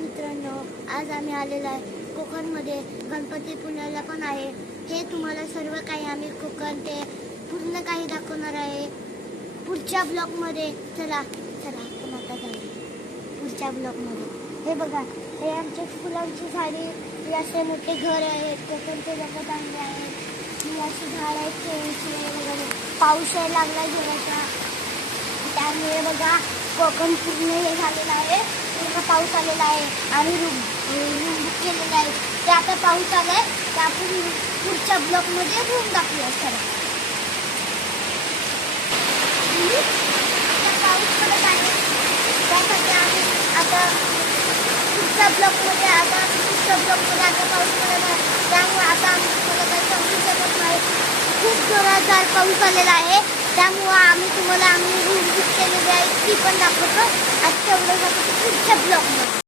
मित्रांनो, आज आम्ही आलेलो आहे कोकणमध्ये. गणपती पुण्याला पण आहे. हे तुम्हाला सर्व काही आम्ही कोकण ते पूर्ण काही दाखवणार आहे पुढच्या ब्लॉगमध्ये. चला चला आपण आता जाऊ पुढच्या ब्लॉगमध्ये. हे बघा, हे आमचे फुलांची झाडी, हे असे मोठे घर आहे, कोकणचे लोक चांगले आहेत. ही अशी झाड आहेत केळीची वगैरे. पाऊस यायला लागला जोराचा, त्यामुळे बघा कोकण पूर्ण हे झालेलं आहे. पूर्ण पाऊस आलेला आहे आणि रूम बुक केलेलं आहे. ते आता पाऊस आलाय, ते आपण पुढच्या ब्लॉकमध्ये रूम दाखवूया. सर पाऊस पडत आहे, त्यासाठी आम्ही आता पुढच्या ब्लॉकमध्ये आता पाऊस पडत आहे. त्यामुळे आता आम्ही तुम्हाला काही समजू शकत नाही. खूप जोरादार पाऊस आलेला आहे, त्यामुळं आम्ही तुम्हाला रूम बुक केलेली आहे ती पण दाखवतो आजच्या ब्लॉगमध्ये पुढच्या ब्लॉगमध्ये.